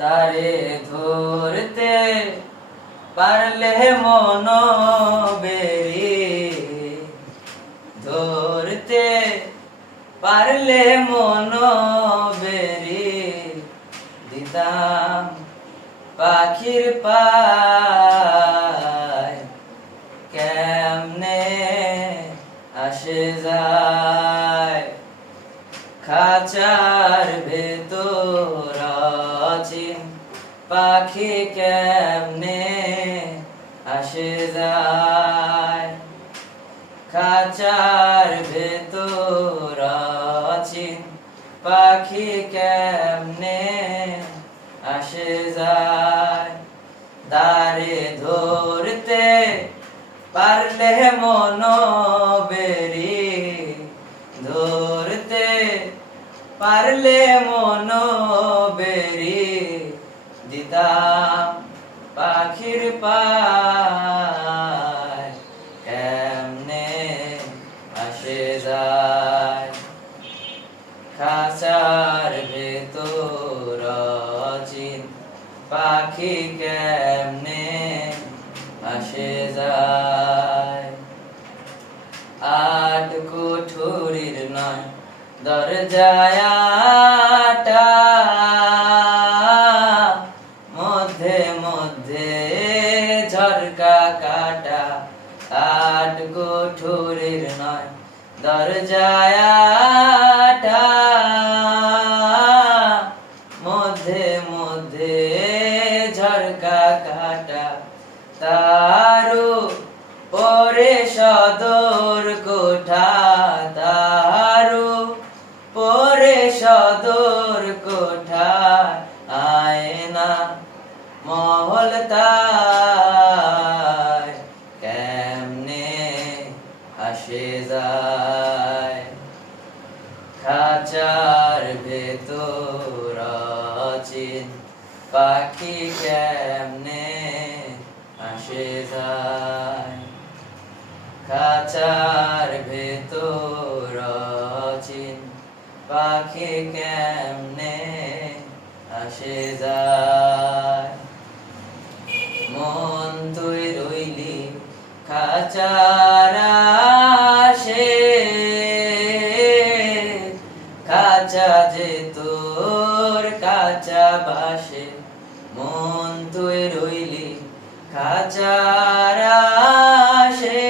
তারে ধরতে পারলে মন বেরি, ধরতে পারলে মন বেরি, দিতাম পাখির পায় কেমনে আসে যায়। খাঁচার ভেতর অচিন পাখি কেমনে আসে যায়। খাঁচার ভেতর অচিন পাখি কেমনে আসে যায়। তারে ধরতে পারলে মন বেরি, ধরতে পারলে মন বেরি, দিতাম পাখির পায় কেমনে আসে যায়। খাঁচার ভেতর অচিন পাখি কেমনে আসে যায়। আট কুঠুরির নয় দরজায় আটা, মধ্যে মধ্যে ঝরকা কাটা। আট কুঠুরির নয় দরজায় আটা, মধ্যে মধ্যে ঝরকা কাটা। তারু পরে সদর কোঠা, তারু পরে সদর কোঠা। আয়না মহল তাই কেমনে আসে যায়। খাঁচার ভেতর অচিন পাখি কেমনে আসে যায়। খাঁচার ভেতর অচিন পাখি কেমনে আসে যায়। মন তুই রইলি খাঁচার আশে, খাঁচা যে তোর কাঁচা বাসে। মন তুই রইলি খাঁচার আশে,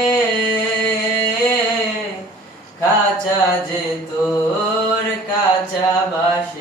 খাঁচা যে তোর কাঁচা বাসে।